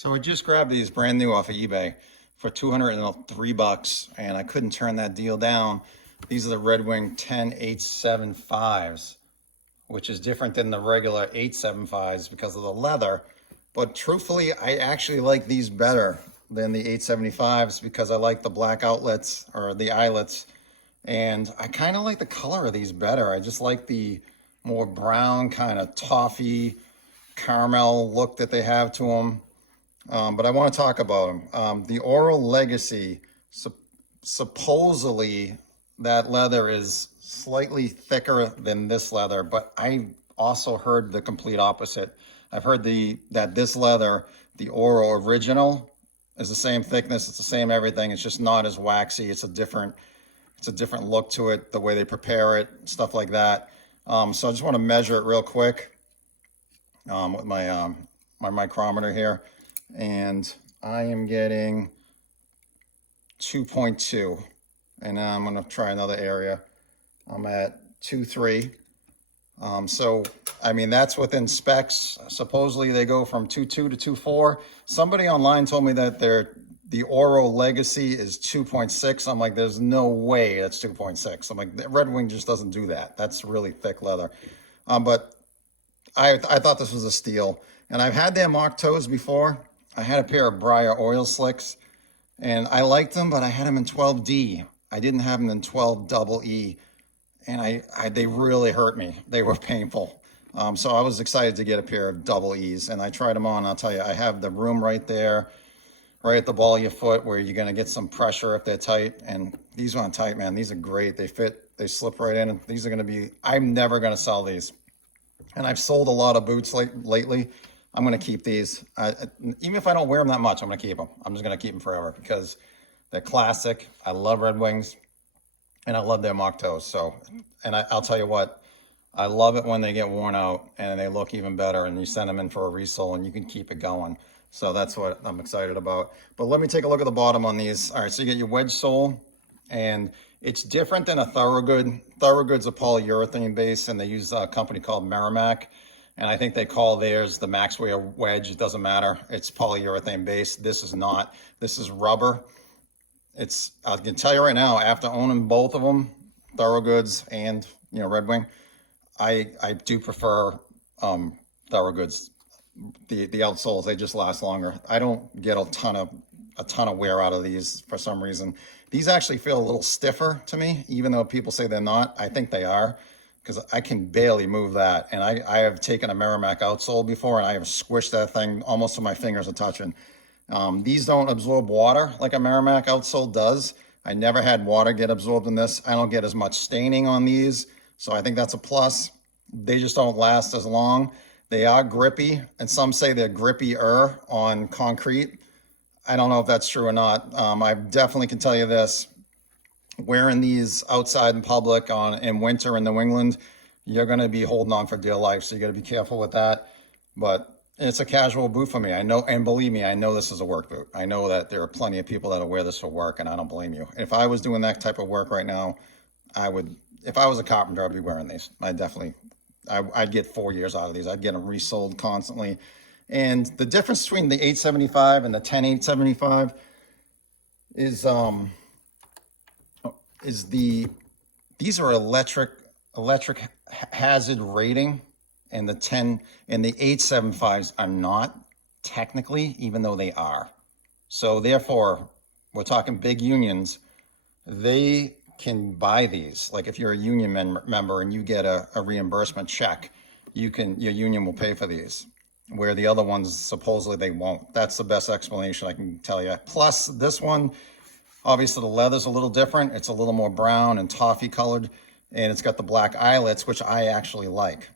So I just grabbed these brand new off of eBay for $203, and I couldn't turn that deal down. These are the Red Wing 10-875s, which is different than the regular 875s because of the leather. But truthfully, I actually like these better than the 875s because I like the black outlets or the eyelets. And I kind of like the color of these better. I just like the more brown kind of toffee caramel look that they have to them. But I want to talk about them. The Oral Legacy, supposedly that leather is slightly thicker than this leather, but I also heard the complete opposite. I've heard that this leather, the Oral Original, is the same thickness. It's the same everything. It's just not as waxy. It's a different look to it, the way they prepare it, stuff like that. So I just want to measure it real quick with my micrometer here. And I am getting 2.2. And now I'm going to try another area. I'm at 2.3. So, I mean, that's within specs. Supposedly they go from 2.2 to 2.4. Somebody online told me that the Oral Legacy is 2.6. I'm like, there's no way that's 2.6. I'm like, Red Wing just doesn't do that. That's really thick leather. But I thought this was a steal. And I've had their Moc Toes before. I had a pair of Briar Oil Slicks, and I liked them, but I had them in 12D. I didn't have them in 12 double E, and they really hurt me. They were painful. So I was excited to get a pair of double E's, and I tried them on. I'll tell you, I have the room right there, right at the ball of your foot where you're going to get some pressure if they're tight. And these aren't tight, man. These are great. They fit, they slip right in. These are going to be, I'm never going to sell these. And I've sold a lot of boots lately. I'm going to keep these. Even if I don't wear them that much, I'm going to keep them. I'm just going to keep them forever because they're classic. I love Red Wings, and I love their Moc Toes. So, and I'll tell you what, I love it when they get worn out and they look even better, and you send them in for a resole and you can keep it going. So that's what I'm excited about. But let me take a look at the bottom on these. All right, so you get your wedge sole, and it's different than a Thorogood. Thorogood's a polyurethane base, and they use a company called Merrimack. And I think they call theirs the Maxwell wedge. It doesn't matter. It's polyurethane based. This is not. This is rubber. I can tell you right now, after owning both of them, Thorogoods and Red Wing, I do prefer Thorogoods. The outsoles, they just last longer. I don't get a ton of wear out of these for some reason. These actually feel a little stiffer to me, even though people say they're not. I think they are, because I can barely move that. And I have taken a Merrimack outsole before, and I have squished that thing almost to my fingers are touching. These don't absorb water like a Merrimack outsole does. I never had water get absorbed in this. I don't get as much staining on these, so I think that's a plus. They just don't last as long. They are grippy, and some say they're grippier on concrete. I don't know if that's true or not. I definitely can tell you this. Wearing these outside in public in winter in New England, you're going to be holding on for dear life. So you got to be careful with that. But it's a casual boot for me. I know, and believe me, I know this is a work boot. I know that there are plenty of people that will wear this for work, and I don't blame you. If I was doing that type of work right now, if I was a carpenter, I'd be wearing these. I'd get 4 years out of these. I'd get them resold constantly. And the difference between the 875 and the 10-875 these are electric hazard rating, and the 875s are not technically, even though they are. So therefore, we're talking big unions. They can buy these. Like if you're a union member and you get a reimbursement check, your union will pay for these, where the other ones supposedly they won't. That's the best explanation I can tell you. Plus this one, obviously the leather's a little different. It's a little more brown and toffee colored, and it's got the black eyelets, which I actually like.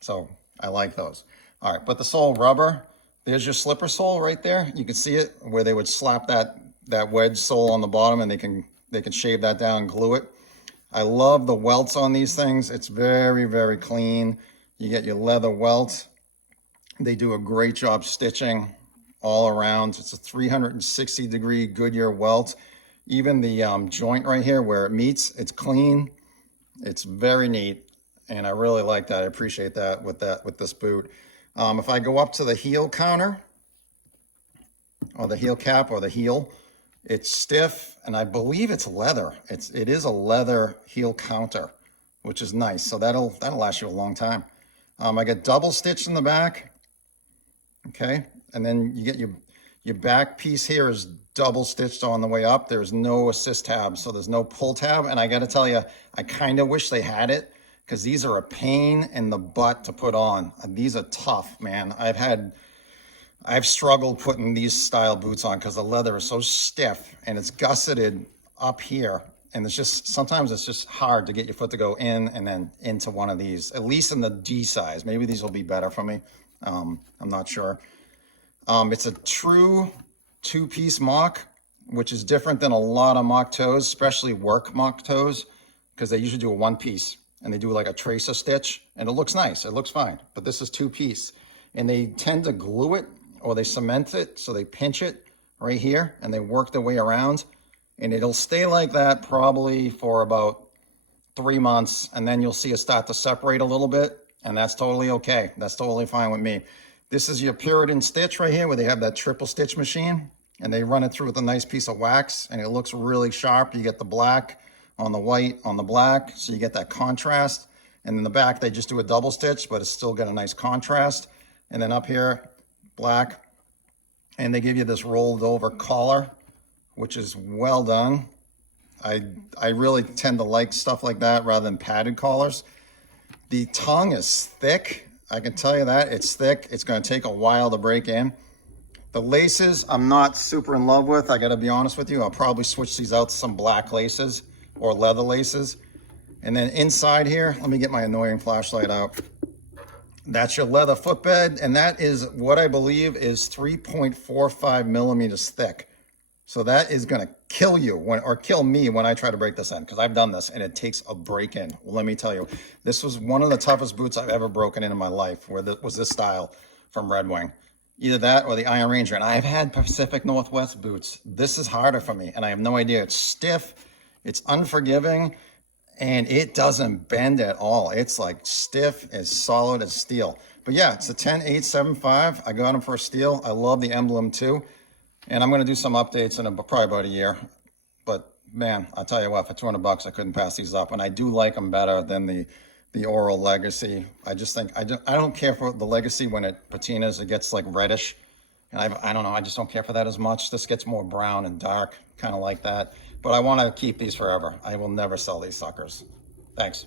So I like those. All right, but the sole rubber, there's your slipper sole right there. You can see it where they would slap that wedge sole on the bottom, and they can shave that down and glue it. I love the welts on these things. It's very, very clean. You get your leather welt. They do a great job stitching all around. It's a 360-degree Goodyear welt. Even the joint right here where it meets, it's clean. It's very neat, and I really like that. I appreciate that with this boot. If I go up to the heel counter, or the heel cap or the heel. It's stiff, and I believe it's leather. It is a leather heel counter, which is nice. So that'll last you a long time. I got double stitched in the back. Okay, and then you get your back piece here is double stitched on the way up. There's no assist tab, so there's no pull tab. And I got to tell you, I kind of wish they had it, because these are a pain in the butt to put on. These are tough, man. I've struggled putting these style boots on because the leather is so stiff and it's gusseted up here. And it's just, sometimes it's just hard to get your foot to go in and then into one of these, at least in the D size. Maybe these will be better for me. I'm not sure. It's a true two-piece mock, which is different than a lot of mock toes, especially work mock toes, because they usually do a one piece and they do like a tracer stitch and it looks nice. It looks fine, but this is two piece and they tend to glue it or they cement it. So they pinch it right here and they work their way around, and it'll stay like that probably for about 3 months. And then you'll see it start to separate a little bit, and that's totally okay. That's totally fine with me. This is your Puritan stitch right here, where they have that triple stitch machine and they run it through with a nice piece of wax and it looks really sharp. You get the black on the white on the black, so you get that contrast. And in the back, they just do a double stitch, but it's still got a nice contrast. And then up here, black. And they give you this rolled over collar, which is well done. I really tend to like stuff like that rather than padded collars. The tongue is thick. I can tell you that. It's thick. It's going to take a while to break in. The laces, I'm not super in love with. I got to be honest with you. I'll probably switch these out to some black laces or leather laces. And then inside here, let me get my annoying flashlight out. That's your leather footbed, and that is what I believe is 3.45 millimeters thick. So that is going to kill you or kill me when I try to break this in, because I've done this and it takes a break in. Well, let me tell you, this was one of the toughest boots I've ever broken in my life, where was this style from Red Wing. Either that or the Iron Ranger. And I've had Pacific Northwest boots. This is harder for me, and I have no idea. It's stiff, it's unforgiving, and it doesn't bend at all. It's like stiff, as solid as steel. But yeah, it's a 10.875. I got them for a steal. I love the emblem too. And I'm going to do some updates in probably about a year. But man, I'll tell you what, for 200 bucks, I couldn't pass these up. And I do like them better than the Oral Legacy. I just think, I don't care for the Legacy when it patinas, it gets like reddish. And I don't know, I just don't care for that as much. This gets more brown and dark, kind of like that. But I want to keep these forever. I will never sell these suckers. Thanks.